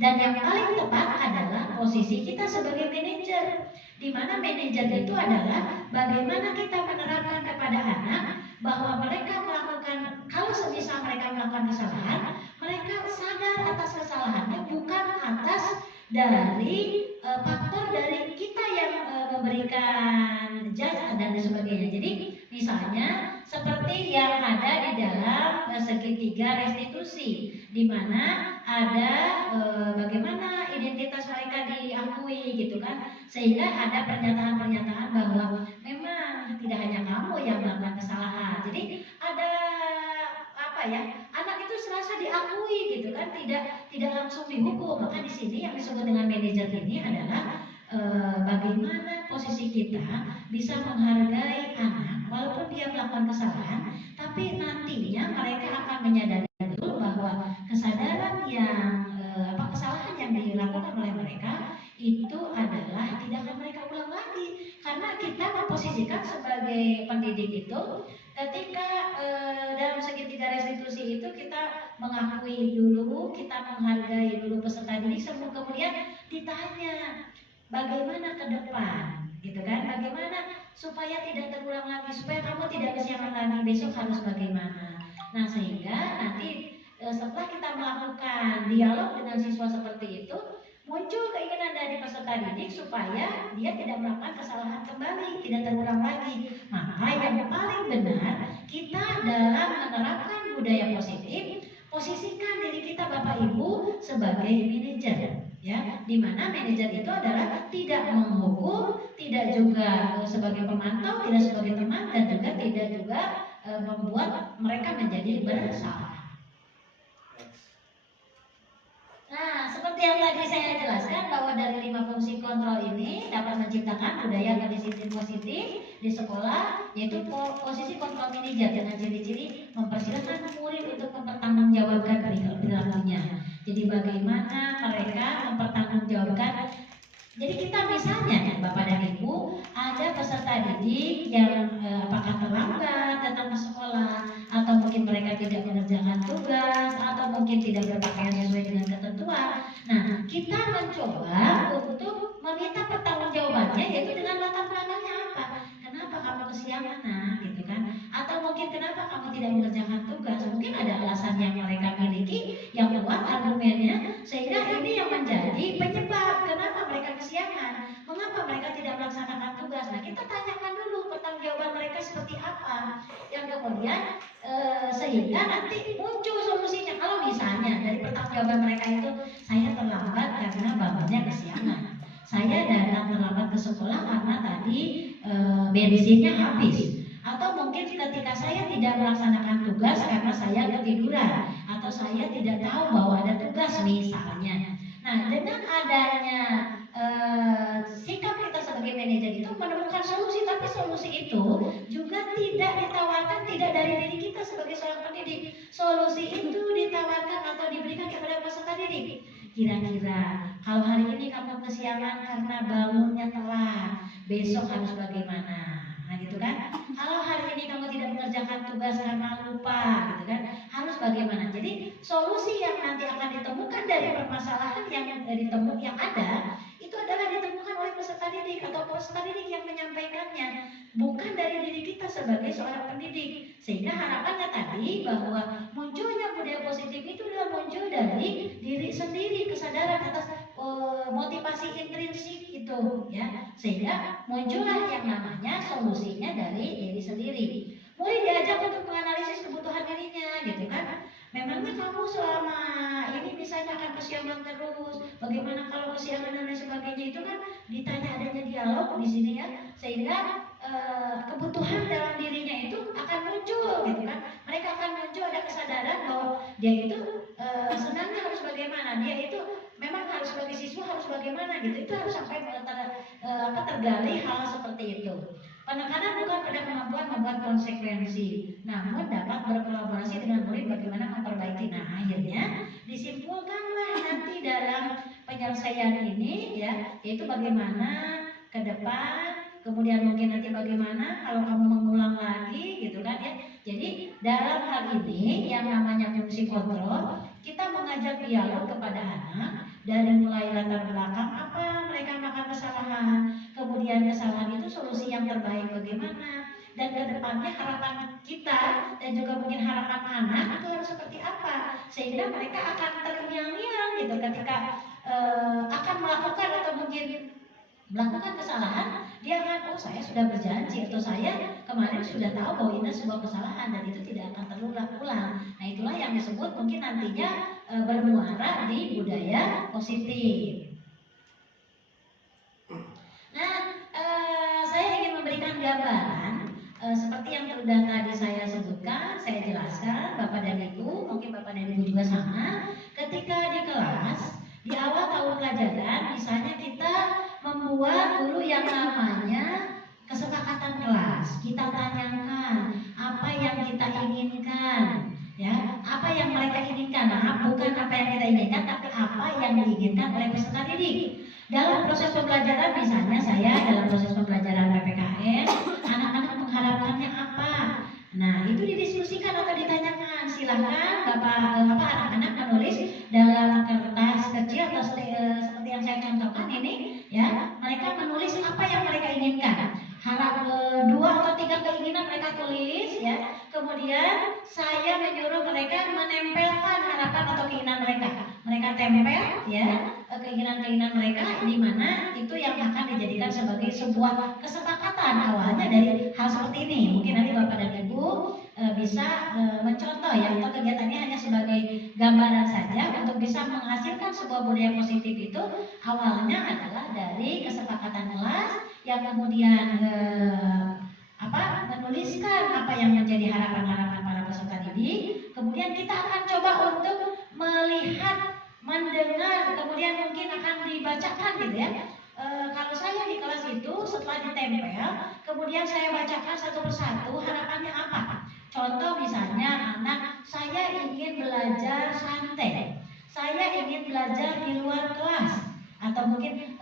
Dan yang paling tepat adalah posisi kita sebagai manajer, di mana manajer itu adalah bagaimana kita menerapkan kepada anak bahwa mereka melakukan, kalau semisal mereka melakukan kesalahan, mereka sadar atas kesalahannya, bukan atas dari faktor dari kita yang memberikan judge dan sebagainya. Jadi misalnya seperti yang ada di dalam segitiga restitusi, di mana ada bagaimana identitas mereka diakui gitu kan, sehingga ada pernyataan-pernyataan bahwa memang tidak hanya kamu yang melakukan kesalahan. Jadi ada apa ya, anak itu serasa diakui gitu kan, tidak langsung dihukum. Maka di sini yang disebut dengan manajer ini adalah bagaimana posisi kita bisa menghargai anak walaupun dia melakukan kesalahan, tapi nantinya mereka akan menyadari betul bahwa kesadaran yang kesalahan yang dilakukan oleh mereka itu adalah tidak akan mereka ulang lagi. Karena kita memposisikan sebagai pendidik itu ketika dalam segitiga restitusi itu kita mengakui dulu, kita menghargai dulu peserta didik, sebelum kemudian ditanya bagaimana ke depan, gitu kan? Bagaimana supaya tidak terulang lagi, supaya kamu tidak kesiangan lagi, besok harus bagaimana? Nah, sehingga nanti setelah kita melakukan dialog dengan siswa seperti itu, muncul keinginan dari peserta didik supaya dia tidak melakukan kesalahan kembali, tidak terulang lagi. Maka yang paling benar, kita dalam menerapkan budaya positif, posisikan diri kita Bapak Ibu sebagai manajer. Ya, di mana manajer itu adalah tidak menghukum, tidak juga sebagai pemantau, tidak sebagai teman, dan juga tidak juga membuat mereka menjadi bersalah. Nah, seperti yang tadi saya jelaskan bahwa dari 5 fungsi kontrol ini dapat menciptakan budaya berdisiplin positif di sekolah, yaitu posisi kontrol manajer dengan ciri-ciri mempersilahkan murid untuk mempertanggungjawabkan perilakunya. Jadi bagaimana mereka mempertanggungjawabkan. Jadi kita misalnya Bapak dan Ibu ada peserta didik yang apakah terlambat datang ke sekolah, atau mungkin mereka tidak mengerjakan tugas, atau mungkin tidak berpakaian sesuai dengan ketentuan. Nah, kita mencoba untuk meminta pertanggungjawabannya, yaitu dengan latar belakangnya apa? Kenapa kamu kesiangan, nah, gitu kan? Atau mungkin kenapa kamu tidak mengerjakan tugas? Mungkin ada alasan yang mereka miliki yang kuat argumennya, sehingga ini yang menjadi penyebab kenapa mereka kesiangan, mengapa mereka tidak melaksanakan tugas. Nah, kita tanyakan dulu pertanggungjawaban mereka seperti apa, yang kemudian sehingga nanti muncul solusinya. Kalau misalnya dari pertanggungjawaban mereka itu, saya terlambat karena bapaknya kesiangan, saya datang terlambat ke sekolah karena tadi bensinnya habis, atau mungkin ketika saya tidak melaksanakan tugas karena saya ketiduran, atau saya tidak tahu bahwa ada tugas misalnya. Nah, dengan adanya sikap kita sebagai manajer itu menemukan solusi, tapi solusi itu juga tidak ditawarkan tidak dari diri kita sebagai seorang pendidik. Solusi itu ditawarkan atau diberikan kepada peserta didik. Kira-kira kalau hari ini kamu kesiangan karena bangunnya telat, besok harus bagaimana? Nah, gitu kan? Kalau hari ini kamu tidak mengerjakan tugas karena lupa, gitu kan? Harus bagaimana? Jadi solusi yang nanti akan ditemukan dari permasalahan yang ada itu adalah ditemukan oleh peserta didik atau peserta didik yang menyampaikannya, bukan dari diri kita sebagai seorang pendidik. Sehingga harapannya tadi bahwa munculnya budaya positif itu adalah muncul dari diri sendiri, kesadaran atas motivasi intrinsik itu, ya, sehingga muncullah yang namanya solusinya dari diri sendiri. Murid diajak untuk menganalisis kebutuhan dirinya, gitu kan? Memangnya kamu selama ini misalnya akan kesiangan terus, bagaimana kalau kesiangan dan lain sebagainya, itu kan ditanya, adanya dialog di sini ya, sehingga kebutuhan dalam dirinya itu akan muncul, gitu kan? Mereka akan muncul ada kesadaran bahwa dia itu senangnya harus bagaimana, dia itu memang harus sebagai siswa harus bagaimana, gitu. Itu harus sampai tergali hal seperti itu. Penekanan bukan pada kemampuan membuat konsekuensi, namun dapat berkolaborasi dengan murid bagaimana memperbaiki. Nah, akhirnya disimpulkanlah nanti dalam penyelesaian ini, ya, yaitu bagaimana ke depan, kemudian mungkin nanti bagaimana kalau kamu mengulang lagi, gitu kan ya. Jadi dalam hal ini yang namanya fungsi kontrol, kita mengajak dialog kepada anak dari mulai latar belakang apa mereka melakukan kesalahan, kemudian kesalahan itu solusi yang terbaik bagaimana, dan ke depannya harapan kita dan juga mungkin harapan anak itu harus seperti apa, sehingga mereka akan terngiang-ngiang gitu ketika akan melakukan atau mungkin melakukan kesalahan, dia akan, oh saya sudah berjanji atau saya kemarin sudah tahu bahwa ini sebuah kesalahan dan itu tidak akan terulang. Nah, itulah yang disebut mungkin nantinya bermuara di budaya positif. Nah, saya ingin memberikan gambaran seperti yang sudah tadi saya sebutkan, saya jelaskan, Bapak dan Ibu, mungkin Bapak dan Ibu juga sama. Ketika di kelas, di awal tahun pelajaran, misalnya kita membuat dulu yang namanya kesepakatan kelas. Kita tanyakan apa yang kita inginkan, ya, apa yang mereka inginkan. Nah, bukan apa yang kita inginkan, tapi apa yang diinginkan oleh peserta didik. Dalam proses pembelajaran, misalnya saya dalam proses pembelajaran PPKN, anak-anak mengharapkannya apa? Nah, itu didiskusikan atau ditanyakan. Silahkan anak-anak menulis dalam kertas kecil atau seperti yang saya contohkan ini, ya. Mereka menulis apa yang mereka inginkan. Harap 2 atau 3 keinginan mereka tulis, ya. Kemudian saya menyuruh mereka menempelkan harapan atau keinginan mereka. Mereka tempel, ya, keinginan-keinginan mereka, di mana itu yang akan dijadikan sebagai sebuah kesepakatan awalnya dari hal seperti ini. Mungkin nanti Bapak dan Ibu bisa mencontoh, ya, atau kegiatannya hanya sebagai gambaran saja untuk bisa menghasilkan sebuah budaya positif. Itu awalnya adalah dari kesepakatan kelas yang kemudian menuliskan apa yang menjadi harapan-harapan para peserta didik. Kemudian kita akan coba untuk melihat mendengar, kemudian mungkin akan dibacakan gitu ya. Kalau saya di kelas itu setelah ditempel, kemudian saya bacakan satu persatu, harapannya apa? Contoh misalnya anak saya ingin belajar santai, saya ingin belajar di luar kelas, atau mungkin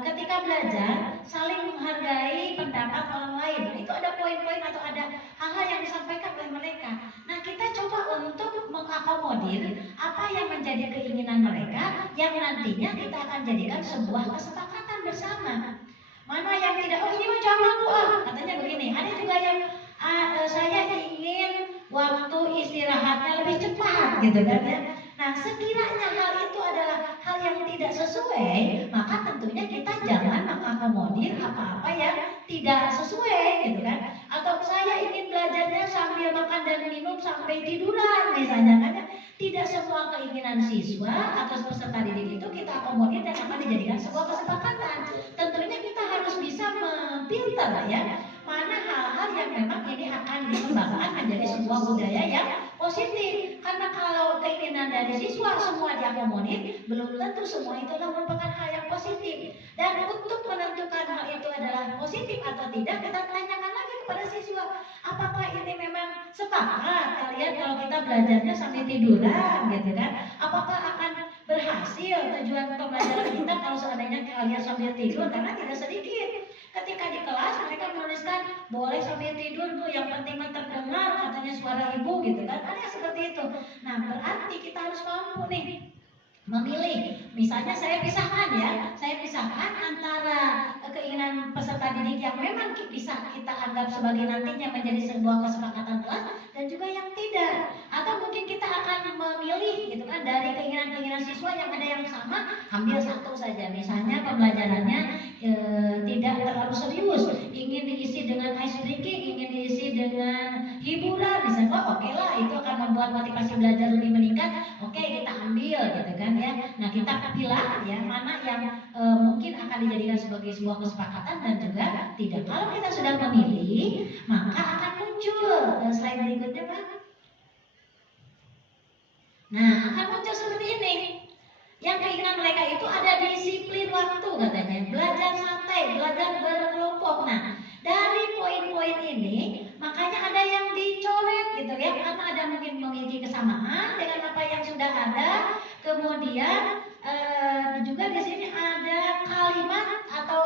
ketika belajar saling menghargai pendapat orang lain. Nah, itu ada poin-poin atau ada hal-hal yang disampaikan oleh mereka. Nah, kita coba untuk mengakomodir apa yang menjadi keinginan mereka yang nantinya kita akan jadikan sebuah kesepakatan bersama. Mana yang tidak, oh ini mah jangan Bu, katanya begini. Ada juga yang saya ingin waktu istirahatnya lebih cepat gitu kan ya. Nah, sekiranya hal itu adalah hal yang tidak sesuai, maka tentunya kita jangan mengakomodir apa-apa yang tidak sesuai gitu kan. Atau saya ingin belajarnya sambil makan dan minum sampai tiduran misalnya kan ya. Tidak semua keinginan siswa atau peserta didik itu kita akomodir dan akan dijadikan sebuah kesepakatan. Tentunya kita harus bisa memfilter ya, mana hal-hal yang memang ini akan dikembangkan menjadi sebuah budaya yang positif. Karena kalau keinginan dari siswa semua diakomodir, belum tentu semua itu merupakan hal yang positif. Dan untuk menentukan hal itu adalah positif atau tidak, kita tanyakan lagi kepada siswa, apakah ini memang sepakat kalian kalau kita belajarnya sambil tiduran gitu kan? Apakah akan berhasil tujuan pembelajaran kita kalau seandainya kalian sambil tidur? Karena tidak sedikit ketika di kelas mereka menuliskan boleh sambil tidur Bu, yang penting terdengar katanya suara ibu gitu kan, ada yang seperti itu. Nah, berarti kita harus mampu nih memilih. Misalnya saya pisahkan ya, saya pisahkan antara keinginan peserta didik yang memang bisa kita anggap sebagai nantinya menjadi sebuah kesepakatan kelas dan juga yang tidak. Atau mungkin kita akan memilih gitu kan dari keinginan-keinginan siswa yang ada yang sama, ambil satu saja. Misalnya pembelajarannya tidak terlalu serius, ingin diisi dengan ice breaking, ingin diisi dengan hiburan, misalnya oke lah, itu akan membuat motivasi belajar lebih meningkat. Oke, kita ambil gitu kan ya. Nah, kita pilih ya mana yang mungkin akan dijadikan sebagai sebuah kesepakatan dan juga tidak. Kalau kita sudah memilih, maka akan muncul slide berikutnya Pak. Nah, akan muncul seperti ini. Yang keinginan mereka itu ada disiplin waktu katanya, belajar santai, belajar berkelompok. Nah, dari poin-poin ini makanya ada yang dicoret gitu ya, karena ada mungkin memiliki kesamaan dengan apa yang sudah ada. Kemudian juga di sini ada kalimat atau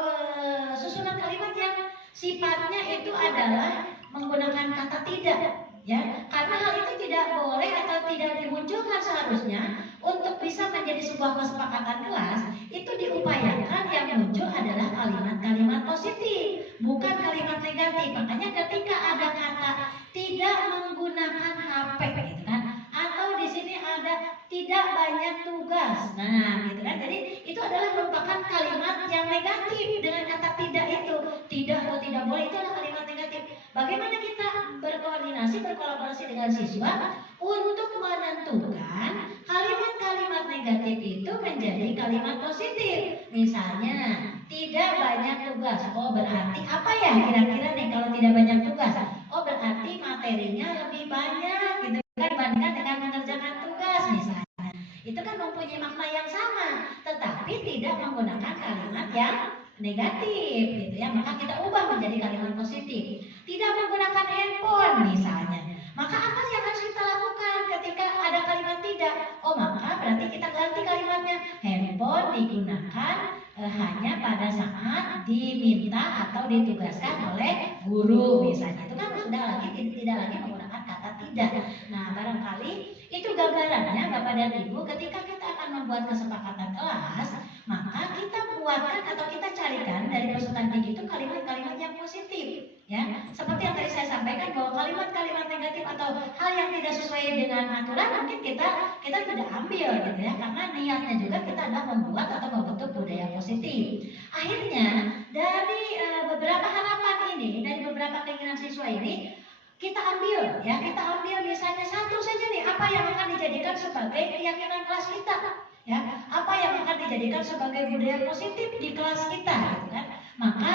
susunan kalimat yang sifatnya itu adalah menggunakan kata tidak ya, karena hal itu tidak boleh atau tidak dimunculkan seharusnya. Untuk bisa menjadi sebuah kesepakatan kelas itu diupayakan yang muncul adalah kalimat-kalimat positif, bukan kalimat negatif. Makanya ketika ada kata tidak menggunakan HP gitu kan, atau di sini ada tidak banyak tugas, nah gitu kan, jadi itu adalah merupakan kalimat yang negatif. Dengan kata tidak itu, tidak atau tidak boleh, itu adalah kalimat negatif. Bagaimana kita berkolaborasi dengan siswa untuk menentukan kalimat-kalimat negatif itu menjadi kalimat positif. Misalnya tidak banyak tugas, oh berarti apa ya kira-kira nih kalau tidak banyak tugas? Oh berarti materinya lebih banyak gitu kan dibandingkan dengan mengerjakan tugas misalnya. Itu kan mempunyai makna yang sama, tetapi tidak menggunakan kalimat yang negatif gitu ya. Maka kita ubah menjadi kalimat positif. Tidak menggunakan handphone misalnya. Maka apa yang harus kita lakukan ketika ada kalimat tidak? Oh maka berarti kita ganti kalimatnya, handphone digunakan hanya pada saat diminta atau ditugaskan oleh guru misalnya. Itu kan sudah tidak lagi menggunakan kata tidak. Nah barangkali itu gambarannya Bapak dan Ibu, ketika kita akan membuat kesepakatan kelas, maka kita buatkan atau kita carikan dari peserta didik itu kalimat-kalimat yang positif ya. Seperti yang tadi saya sampaikan bahwa kalimat-kalimat negatif atau hal yang tidak sesuai dengan aturan mungkin kita tidak ambil gitu ya, karena niatnya juga kita adalah membuat atau membentuk budaya positif. Akhirnya dari beberapa harapan ini, dari beberapa keinginan siswa ini, kita ambil ya, kita ambil misalnya satu saja nih, apa yang akan dijadikan sebagai keyakinan kelas kita ya, apa yang akan dijadikan sebagai budaya positif di kelas kita gitu kan. Maka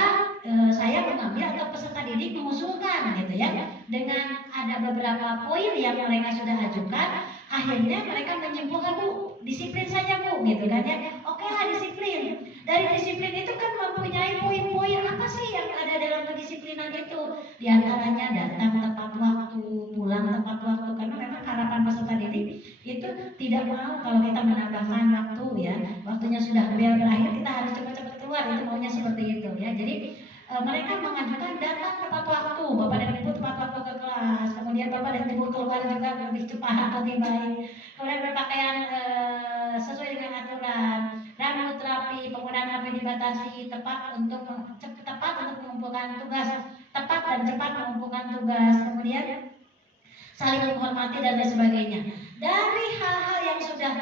saya mengambil atau peserta didik mengusulkan gitu ya, dengan ada beberapa poin yang mereka sudah ajukan, Akhirnya mereka menyimpulkan, Bu, disiplin saja Bu, gitu kan ya. Oke lah, disiplin. Dari disiplin itu kan mempunyai poin-poin apa sih yang ada dalam kedisiplinan itu. Di antaranya datang tepat waktu, pulang tepat waktu, karena memang harapan peserta didik itu tidak mau kalau kita menambahkan waktu ya, waktunya sudah berakhir kita harus cepat-cepat keluar, itu maunya seperti itu ya. Jadi mereka mengajukan datang tepat waktu, Bapak dan Ibu tepat waktu ke kelas, kemudian Bapak dan Ibu keluar juga lebih cepat, lebih baik, kemudian berpakaian sesuai dengan aturan, rambut rapi, penggunaan HP dibatasi, tepat untuk mengumpulkan tugas, tepat dan cepat mengumpulkan tugas, kemudian saling menghormati dan lain sebagainya. Dari hal-hal yang sudah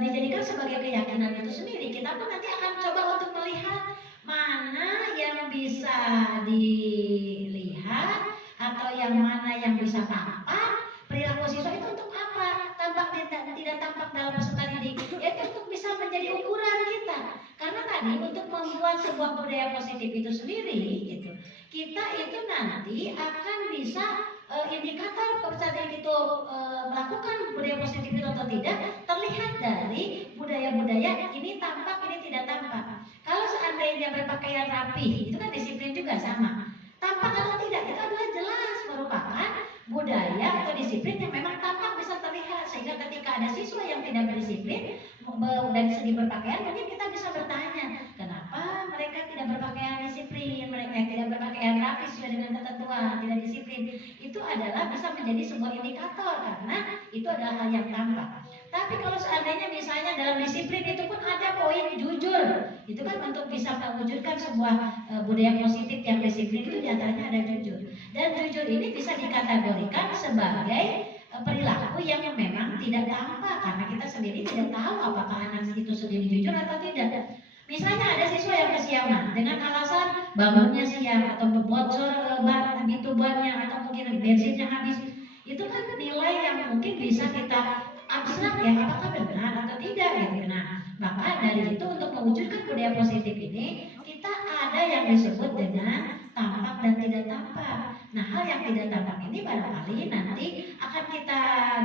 dijadikan sebagai keyakinan itu sendiri, kita pun nanti akan coba untuk melihat mana yang bisa dilihat atau yang mana yang bisa tampak. Perilaku siswa itu untuk apa? Tampak tidak tampak dalam peserta didik, itu untuk bisa menjadi ukuran kita. Karena tadi untuk membuat sebuah budaya positif itu sendiri, gitu, kita itu nanti akan bisa indikator peserta didik itu melakukan budaya positif itu atau tidak terlihat dari budaya-budaya ini tampak, ini tidak tampak. Kalau seandainya berpakaian rapi, itu kan disiplin juga sama. Tampak atau tidak, itu adalah jelas merupakan budaya atau disiplin yang memang tampak bisa terlihat. Sehingga ketika ada siswa yang tidak berdisiplin dari segi berpakaian, mungkin kita bisa bertanya, kenapa mereka tidak berpakaian disiplin, mereka tidak berpakaian rapi sesuai dengan ketentuan, tidak disiplin. Itu adalah bisa menjadi sebuah indikator karena itu adalah hal yang tampak. Tapi kalau seandainya misalnya dalam disiplin itu pun ada poin jujur, itu kan untuk bisa mewujudkan sebuah budaya positif yang disiplin itu diantaranya ada jujur. Dan jujur ini bisa dikategorikan sebagai perilaku yang memang tidak tampak karena kita sendiri tidak tahu apakah anak itu sendiri jujur atau tidak. Misalnya ada siswa yang kesiangan dengan alasan bangunnya siang atau bocor gitu bannya atau mungkin bensinnya habis, itu kan nilai yang mungkin bisa kita abstrak ya, apakah benar atau tidak gitu. Nah, maka dari itu untuk mewujudkan budaya positif ini kita ada yang disebut dengan tampak dan tidak tampak. Nah, hal yang tidak tampak ini barangkali nanti akan kita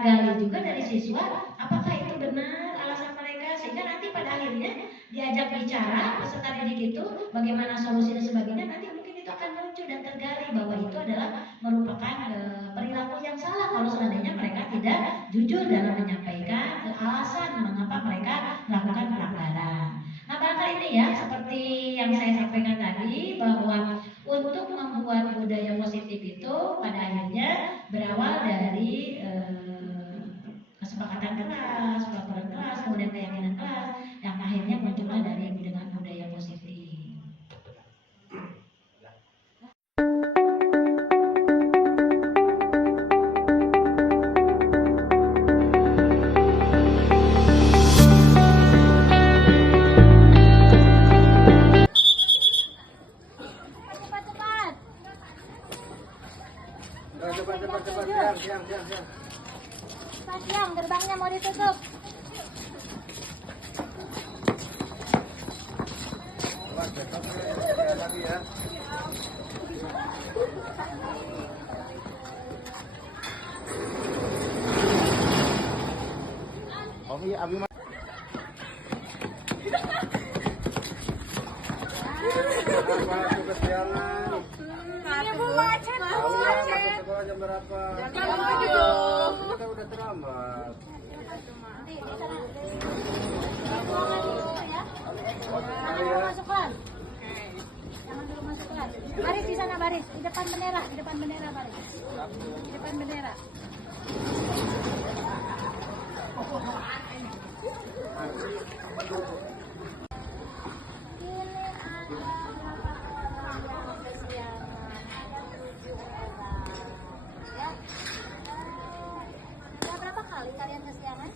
gali juga dari siswa, apakah itu benar alasan mereka, sehingga nanti pada akhirnya diajak bicara peserta didik itu bagaimana solusi dan sebagainya, nanti mungkin itu akan muncul dan tergali bahwa itu adalah merupakan perilaku yang salah kalau seandainya mereka tidak jujur dalam menyampaikan alasan mengapa mereka melakukan pelanggaran. Nah, barangkali ini ya seperti yang saya sampaikan tadi, bahwa untuk membuat budaya positif itu pada akhirnya berawal dari kesepakatan kelas, peraturan kelas, kemudian keyakinan kelas, yang akhirnya muncullah dari dengan budaya positif. Siang, gerbangnya mau ditutup. Ini Bu macet, Sekolah jam berapa? Jam 7. Kita udah terlambat. Nanti di sana. Jangan dulu ya. Jangan masuk kelas. Jangan dulu masuk kelas. Baris di sana, baris di depan bendera, baris. Di depan bendera. Kalian kesiangan?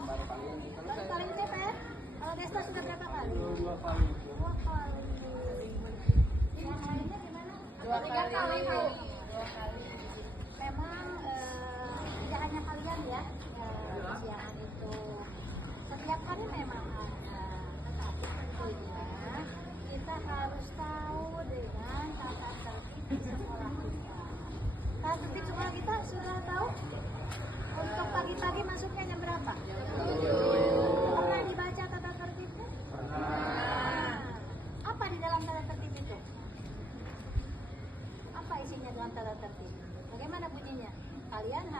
Baru kali ini CPR? Kalau Destos sudah berapa kali? 2 kali. Yang lainnya gimana? 3 kali. Memang tidak hanya kalian ya kesiangan itu. Setiap hari memang ada. Tetapi tentunya kita harus tahu dengan tata tertib sekolah kita. Tata tertib sekolah kita sudah tahu? Untuk pagi-pagi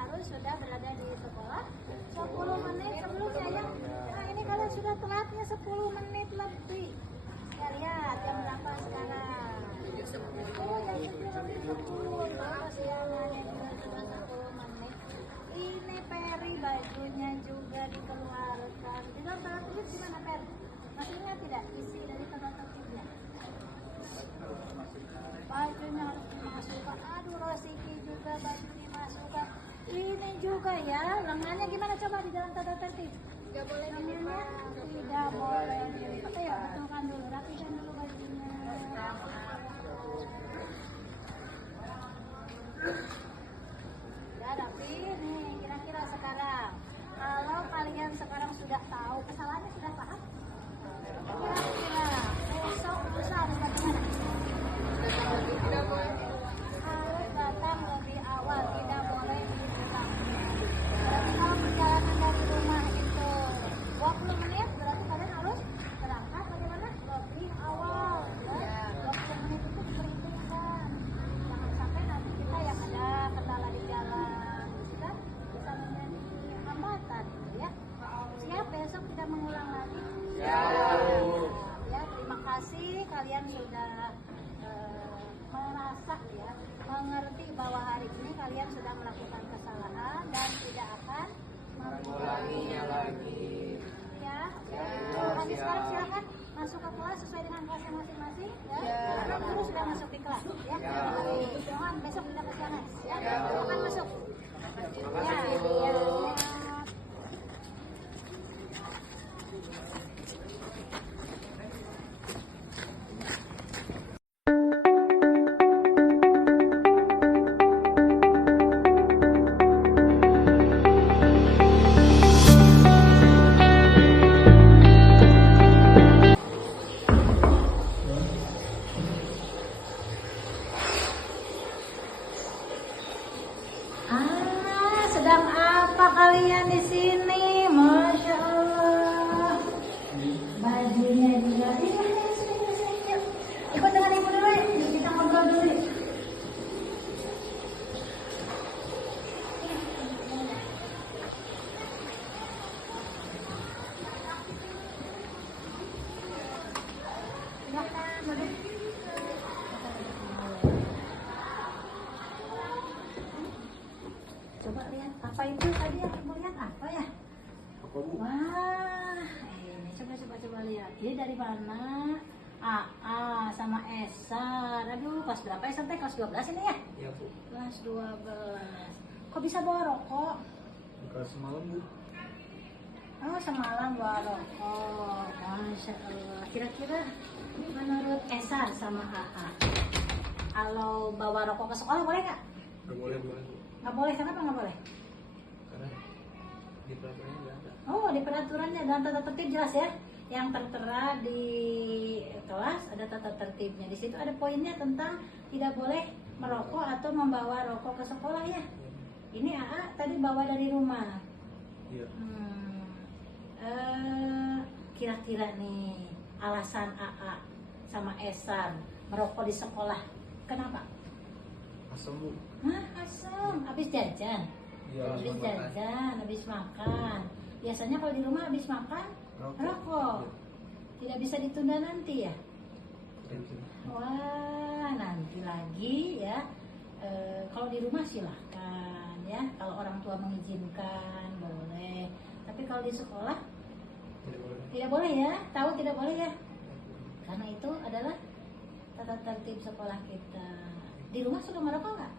harus sudah berada di sekolah 10 menit sebelumnya ya. Nah ini kalian sudah telatnya 10 menit lebih. Ya lihat jam berapa sekarang? Oh jam 7:10. Kesiangannya juga cuma 10 menit. Ini Peri bajunya juga dikeluarkan. Di dalam tata tertib gimana Peri? Masih ingat tidak isi dari tata tertibnya? Bajunya harus dimasukkan. Aduh Rosiki juga baju dimasukkan. Ini juga ya, lengannya gimana coba di dalam tata tertib? Tidak boleh dilipat. Tidak boleh dilipat. Ayo betulkan dulu, rapikan dulu bajunya. Ya rapi nih, kira-kira sekarang. Kalau kalian sekarang sudah tahu kesalahannya, sudah paham? Kira-kira besok lusa harus bagaimana? Harus datang lebih awal, tidak boleh diulang. Berarti kalau perjalanan dari rumah itu 20 menit, berarti kalian harus berangkat bagaimana? Lebih awal. Ya. 20 menit itu diperhitungkan. Jangan sampai nanti kita yang ada kendala di jalan, kan bisa menjadi hambatan, ya. Siap besok tidak mengulang lagi? Ya, terima kasih kalian sudah merasa ya, mengerti bahwa hari ini kalian sudah melakukan kesalahan dan tidak akan mengulanginya lagi. Ya. Nanti sekarang silakan masuk ke kelas sesuai dengan kelasnya masing-masing. Ya. Guru sudah masuk di kelas. Ya. Jangan besok tidak kesiangan. Ya. Silakan masuk. Ya. Ya. Sedang apa kalian di sini? Masya Allah. Bajunya juga. Sini. Ikut dengan ibu dulu ya. Kita ngobrol dulu ya. Silakan duduk. Coba lihat apa itu tadi yang ibu lihat apa ya? Wah, ini coba lihat. Ini dari mana? AA sama Esa. Aduh, kelas berapa ya sampai kelas 12 ini ya? Iya Bu. Kelas 12. Kok bisa bawa rokok? Kelas semalam Bu. Oh, semalam bawa rokok. Masya Allah. Kira-kira menurut Esa sama AA, kalau bawa rokok ke sekolah boleh nggak? Nggak boleh Bu. Nggak boleh, kenapa nggak boleh? Karena di peraturannya nggak ada. Oh, di peraturannya dan tata tertib jelas ya. Yang tertera di kelas ada tata tertibnya. Di situ ada poinnya tentang tidak boleh merokok atau membawa rokok ke sekolah ya. Ini AA tadi bawa dari rumah. Iya. Kira-kira nih alasan AA sama Esan merokok di sekolah kenapa? Asam Bu. Hah, asam. Habis jajan? Iya. Habis jajan, habis makan. Biasanya kalau di rumah habis makan rokok. Tidak bisa ditunda nanti ya? Wah, nanti lagi ya. Kalau di rumah silahkan ya. Kalau orang tua mengizinkan boleh. Tapi kalau di sekolah tidak boleh ya. Tahu tidak boleh ya? Karena itu adalah tata tertib sekolah kita. Di rumah suka merokok nggak?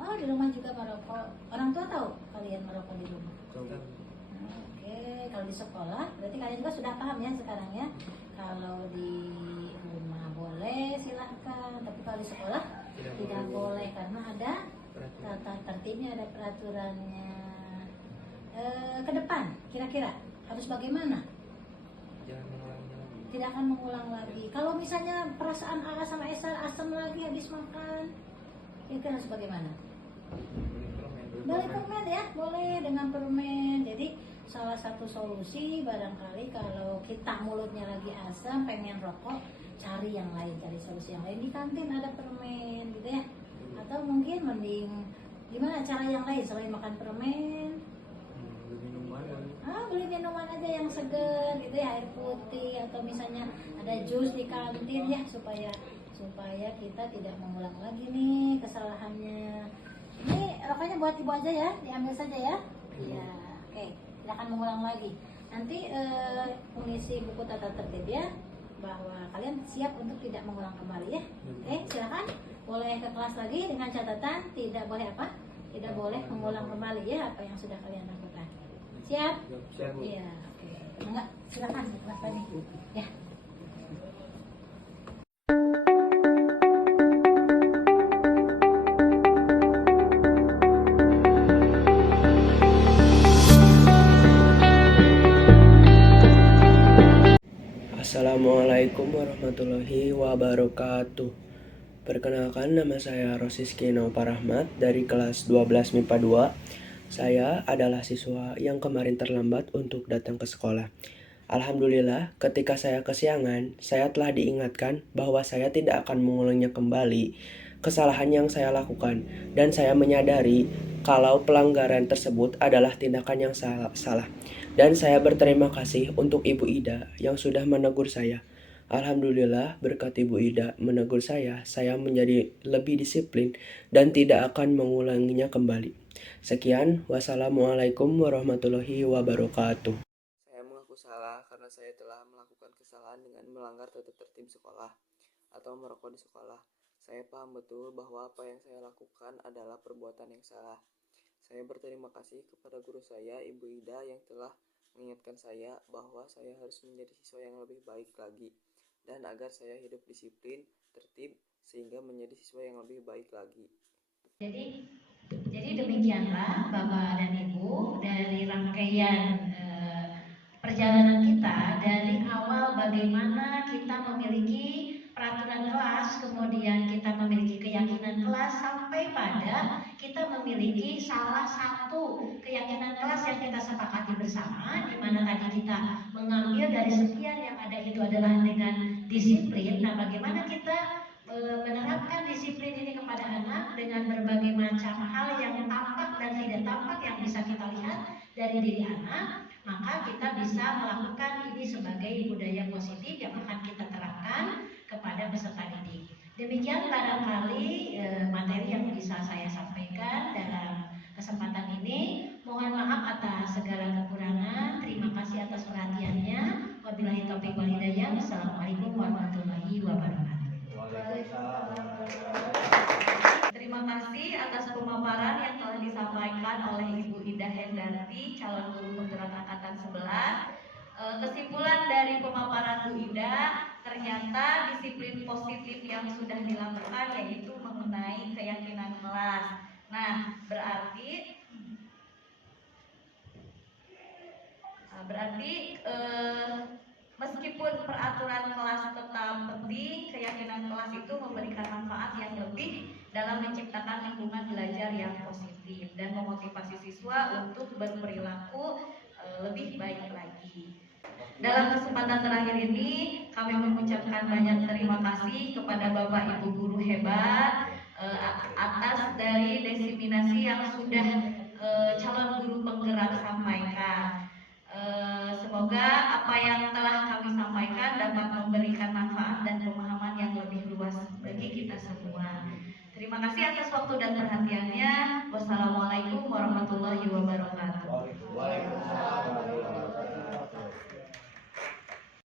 Oh, di rumah juga merokok. Orang tua tahu kalian merokok di rumah? Oke, kalau di sekolah berarti kalian juga sudah paham ya sekarang ya. Kalau di rumah boleh silahkan, tapi kalau di sekolah tidak boleh karena ada tata tertibnya, ada peraturannya. Ke depan kira-kira harus bagaimana? Jangan mengulanginya lagi. Tidak akan mengulang lagi. Kalau misalnya perasaan AA sama Esa asam lagi habis makan, kira-kira harus bagaimana? Boleh permen ya, boleh dengan permen. Jadi salah satu solusi barangkali kalau kita mulutnya lagi asam, pengen rokok, cari yang lain, cari solusi yang lain. Di kantin ada permen gitu ya. Atau mungkin mending Gimana cara yang lain selain makan permen? Beli minuman kali. Beli minuman aja yang seger gitu ya, air putih atau misalnya ada jus di kantin ya, supaya kita tidak mengulang lagi nih kesalahannya. Ini rokoknya buat ibu aja ya, diambil saja ya. Iya, oke, tidak akan mengulang lagi. Nanti mengisi buku tata tertib ya, bahwa kalian siap untuk tidak mengulang kembali ya. Oke, silakan boleh ke kelas lagi dengan catatan tidak boleh apa? Tidak boleh mengulang kembali ya apa yang sudah kalian lakukan. Siap? Siap, Bu. Iya, oke. Enggak, silakan ke kelas lagi. Ya. Assalamualaikum warahmatullahi wabarakatuh. Perkenalkan, nama saya Rosiski Naupa Rahmat dari kelas 12 MIPA 2. Saya adalah siswa yang kemarin terlambat untuk datang ke sekolah. Alhamdulillah, ketika saya kesiangan, saya telah diingatkan bahwa saya tidak akan mengulangnya kembali kesalahan yang saya lakukan, dan saya menyadari kalau pelanggaran tersebut adalah tindakan yang salah. Dan saya berterima kasih untuk Ibu Ida yang sudah menegur saya. Alhamdulillah, berkat Ibu Ida menegur saya menjadi lebih disiplin dan tidak akan mengulanginya kembali. Sekian, wassalamualaikum warahmatullahi wabarakatuh. Saya mengaku salah karena saya telah melakukan kesalahan dengan melanggar tata tertib sekolah atau merokok di sekolah. Saya paham betul bahwa apa yang saya lakukan adalah perbuatan yang salah. Saya berterima kasih kepada guru saya, Ibu Ida, yang telah mengingatkan saya bahwa saya harus menjadi siswa yang lebih baik lagi, dan agar saya hidup disiplin, tertib, sehingga menjadi siswa yang lebih baik lagi. Jadi demikianlah Bapak dan Ibu dari rangkaian perjalanan kita dari awal bagaimana kita memiliki peraturan kelas, kemudian kita memiliki keyakinan kelas, sampai pada kita memiliki salah satu keyakinan kelas yang kita sepakati bersama, di mana tadi kita mengambil dari sekian yang ada itu adalah dengan disiplin. Nah, bagaimana kita menerapkan disiplin ini kepada anak dengan berbagai macam hal yang tampak dan tidak tampak yang bisa kita lihat dari diri anak, maka kita bisa melakukan ini sebagai budaya positif yang akan kita terapkan kepada peserta didik. Demikian barangkali materi yang bisa saya sampaikan dalam kesempatan ini. Mohon maaf atas segala kekurangan. Terima kasih atas perhatiannya. Wabillahi taufiq wal hidayah. Wassalamualaikum warahmatullahi wabarakatuh. Terima kasih atas pemaparan yang telah disampaikan oleh Ibu Ida Hendarti, calon guru penggerak angkatan 11. Kesimpulan dari pemaparan Bu Ida, ternyata disiplin positif yang sudah dilakukan yaitu mengenai keyakinan kelas. Nah, berarti meskipun peraturan kelas tetap penting, keyakinan kelas itu memberikan manfaat yang lebih dalam menciptakan lingkungan belajar yang positif dan memotivasi siswa untuk berperilaku lebih baik lagi. Dalam kesempatan terakhir ini, kami mengucapkan banyak terima kasih kepada Bapak Ibu guru hebat atas dari desiminasi yang sudah calon guru penggerak sampaikan. Semoga apa yang telah kami sampaikan dapat